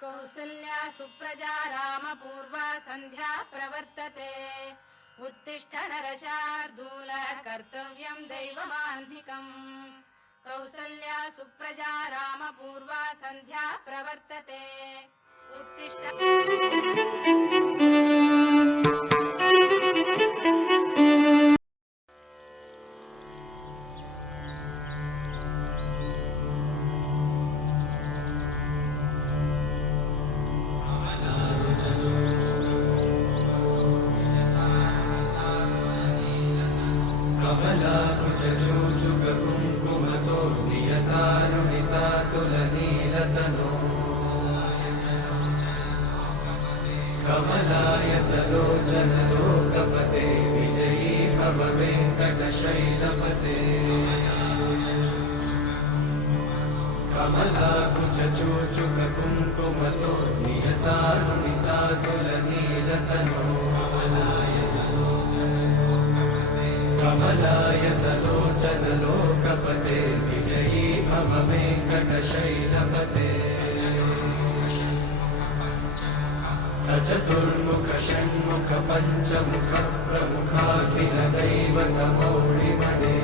कौसल्या सुप्रजा रामपूर्वा सन्ध्या प्रवर्तते उत्तिष्ठ नरशार्दूल कर्तव्यं दैवमान्धिकम् कौसल्या सुप्रजा रामपूर्वा सन्ध्या प्रवर्तते उत्तिष्ठ कमलाकुचूचुककुङ्कुमतो नियतारुणितातुलनीलतनो कमलायतलोचनलोकपते विजयी भव वेङ्कटशैलपते कमलाकुचूचुककुङ्कुमतो नियतारुणितातुलनीलतनो कमलायतलोचनलोकपते विजयी भव वेङ्कटशैलपते स चतुर्मुख षण्मुख पञ्चमुख प्रमुखाखिल दैवतमौलिमणे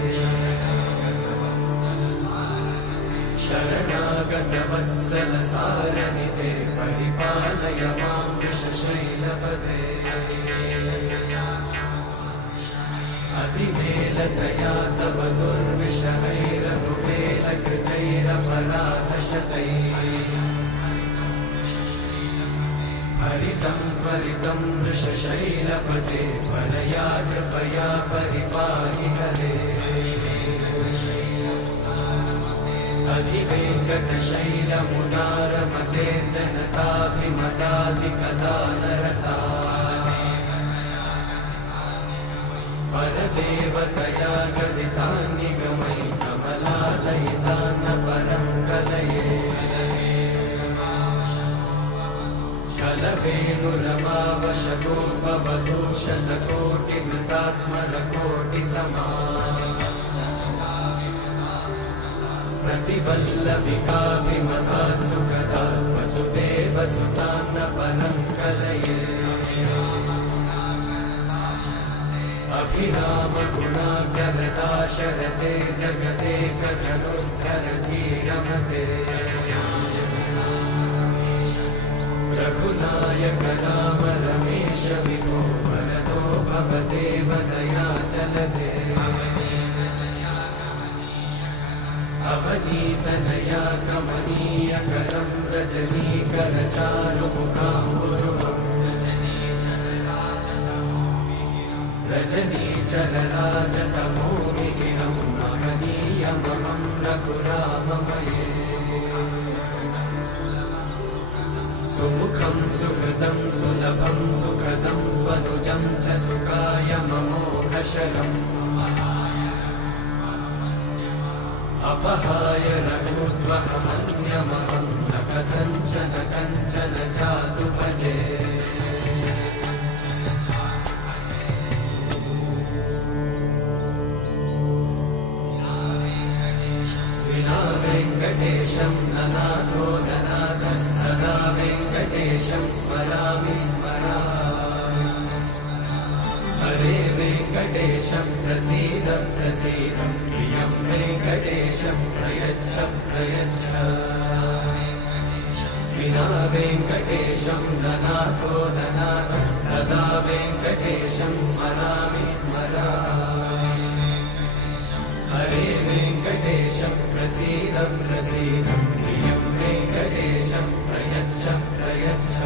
शरणागत वत्सल सारनिधे परिपालय मां वृषशैलपते अतिवेलतया तव दुर्विषहैरनुवेलकृतैरपराधशतैः हरितं त्वरितं वृषशैलपते परया कृपया परिपाहि हरे अधिवेङ्कटशैलमुदारमते जनताभिमताधिकदानरता परदेवतया गदितान्निगमै कमलादयितान्न परं कलये कलवेणुरमावशतोपवधूषणकोटिवृतात्स्मरकोटिसमा प्रतिवल्लविकाभिमतात् सुखदात् वसुदेवसुतान्न परं कलये अभिराम गुणाकरदाशरथे जगदेकधनुर्धरधीरमते रघुनायक राम रमेश विभो वरदो भवदेव दयाचलते अवनीतनया कमनीयकरं रजनीकरचारुमुखाम्बुरुहम् रजनीचरराजतमोमिहिरं महनीयमहं रघुराममये सुमुखं सुहृदं सुलभं सुखदं स्वनुजं च सुखायममोघशरम् अपहाय रघुत्वहमन्यमहं न कथञ्चन कञ्चन जातु भजे वेङ्कटेशं ननाथो ननाथः सदा वेङ्कटेशं स्मरामि स्मरामि हरे वेङ्कटेशं प्रसीद प्रसीद प्रियं वेङ्कटेशं प्रयच्छ प्रयच्छ विना वेङ्कटेशं ननाथो ननाथः सदा वेङ्कटेशं स्मरामि स्मरामि हरे वेङ्कटेशं प्रसीद प्रसीद प्रियं वेङ्कटेशं प्रयच्छ प्रयच्छ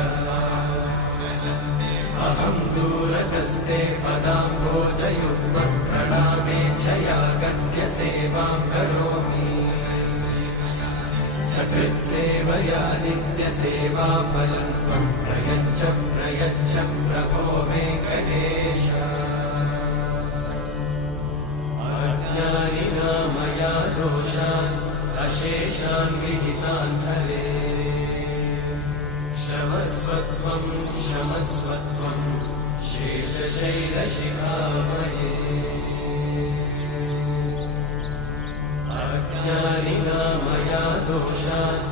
अहं दूरतस्ते पदाम्भोजयुग्मं प्रणामेच्छया गद्य सेवां करोमि सकृत्सेवया नित्यसेवाफलं त्वं प्रयच्छ प्रयच्छ प्रभो वेङ्कटेश अज्ञानिना मया दोषान् अशेषान् विहितान् हरे क्षमस्वत्वं क्षमस्वत्वं शेषशैलशिखामणे अज्ञानिना मया दोषान्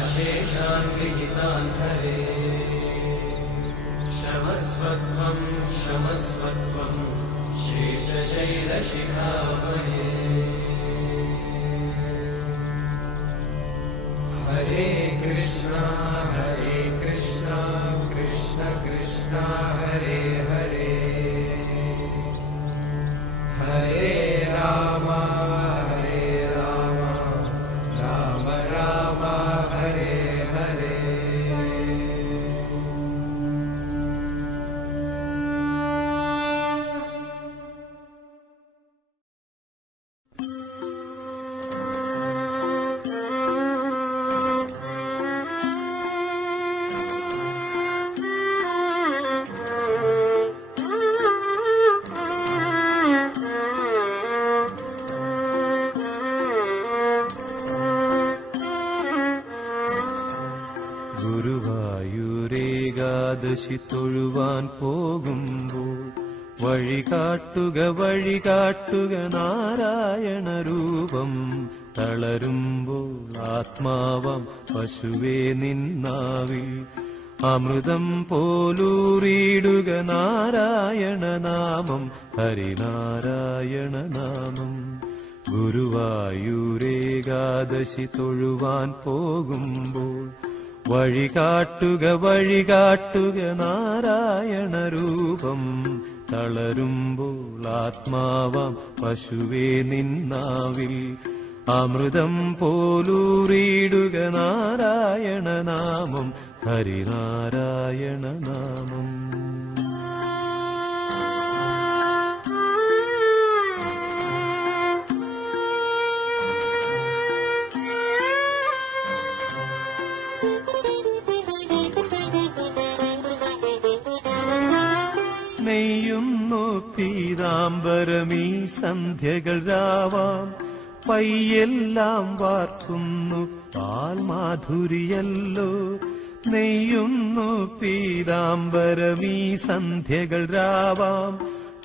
अशेषान् विहितान् शेषशैलशिखामणे हरे कृष्णा कृष्ण कृष्णा हरे हरे हरे राम राम राम हरे हरे ഗുരുവായൂരേകാദശി തൊഴുവാൻ പോകുമ്പോൾ വഴികാട്ടുക നാരായണ രൂപം. തളരുമ്പോൾ ആത്മാവാം പശുവേ നിന്നാവിൽ അമൃതം പോലൂറിയിടുക നാരായണ നാമം ഹരിനാരായണ നാമം. ഗുരുവായൂരേകാദശി തൊഴുവാൻ പോകുമ്പോൾ വഴികാട്ടുക നാരായണ രൂപം. തളരുമ്പോൾ ആത്മാവാം പശുവേ നിന്നാവിൽ അമൃതം പോലൂറിയിടുക നാരായണ നാമം ഹരിനാരായണ നാമം. നെയ്യുന്നു പീതാംബരമീ സന്ധ്യകൾ രാവാം പയ്യെല്ലാം വാർക്കുന്നു പാൽമാധുരിയല്ലോ. നെയ്യുന്നു പീതാംബരമീ സന്ധ്യകൾ രാവാം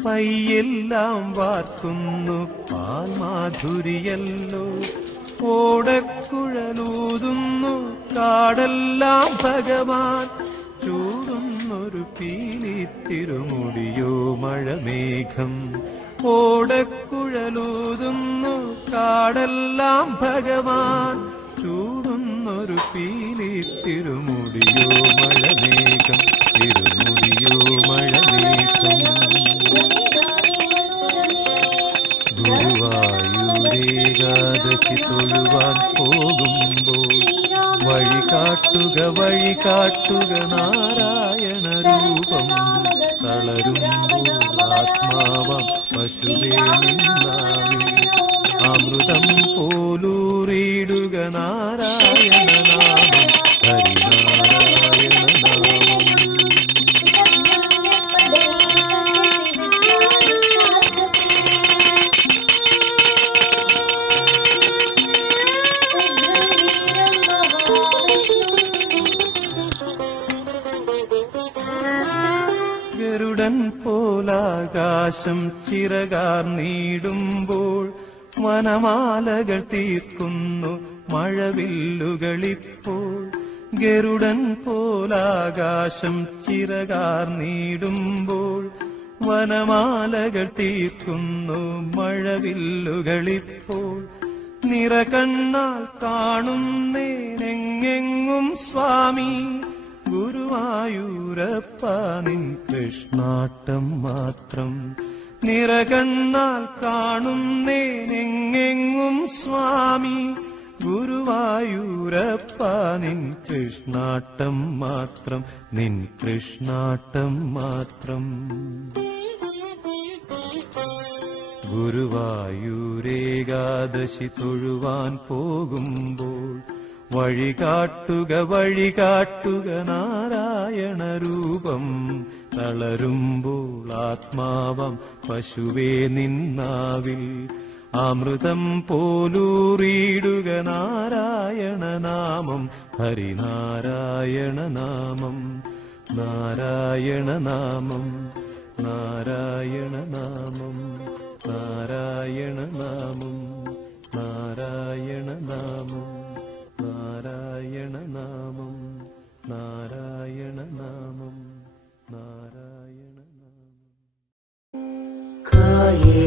പയ്യെല്ലാം വാർക്കുന്നു പാൽമാധുരിയല്ലോ. ഓടക്കുഴലൂതുന്നു കാടെല്ലാം ഭഗവാൻ ചൂടുന്നൊരു പീലിത്തിരുമുടിയോ മഴമേഘം. ഓടക്കുഴലൂതുന്നു കാടെല്ലാം ഭഗവാൻ ചൂടുന്നൊരു പീലിത്തിരുമുടിയോ മഴമേഘം. തിരുമുടിയോ മഴമേഘം. ഗുരുവായൂരേകാദശി തൊഴുവാൻ പോകുമ്പോൾ വഴികാട്ടുക നാരായണ രൂപം. തളരുമ്പോൾ ആത്മാവാം പശുവേ നിന്നാവിൽ അമൃതം പോലൂറിയിടുക നാരായണ നാമം ഹരിനാരായണ നാമം. ഗരുഡൻ പോലാകാശം ചിറകാർന്നിടുമ്പോൾ വനമാലകൾ തീർക്കുന്നു മഴവില്ലുകളിപ്പോൾ. ഗരുഡൻ പോലാകാശം ചിറകാർന്നിടുമ്പോൾ വനമാലകൾ തീർക്കുന്നു മഴവില്ലുകളിപ്പോൾ. നിറകണ്ണാൽ കാണുന്നേനെങ്ങെങ്ങും സ്വാമി ഗുരുവായൂരപ്പ നിൻ കൃഷ്ണാട്ടം മാത്രം. നിറകണ്ണാൽ കാണുന്നേനെങ്ങെങ്ങും സ്വാമി ഗുരുവായൂരപ്പ നിൻ കൃഷ്ണാട്ടം മാത്രം. നിൻ കൃഷ്ണാട്ടം മാത്രം. ഗുരുവായൂരേകാദശി തൊഴുവാൻ പോകുമ്പോൾ വഴികാട്ടുക നാരായണ രൂപം. തളരുമ്പോൾ ആത്മാവാം പശുവേ നിന്നാവിൽ അമൃതം പോലൂറിയിടുക നാരായണ നാമം ഹരിനാരായണ നാമം. നാരായണ നാമം നാരായണ നാമം നാരായണ നാമം നാരായണ നാമം നാരായണ നാമം നാരായണ നാമം നാരായണ നാമം. കായേ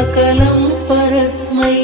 सकलं परस्मै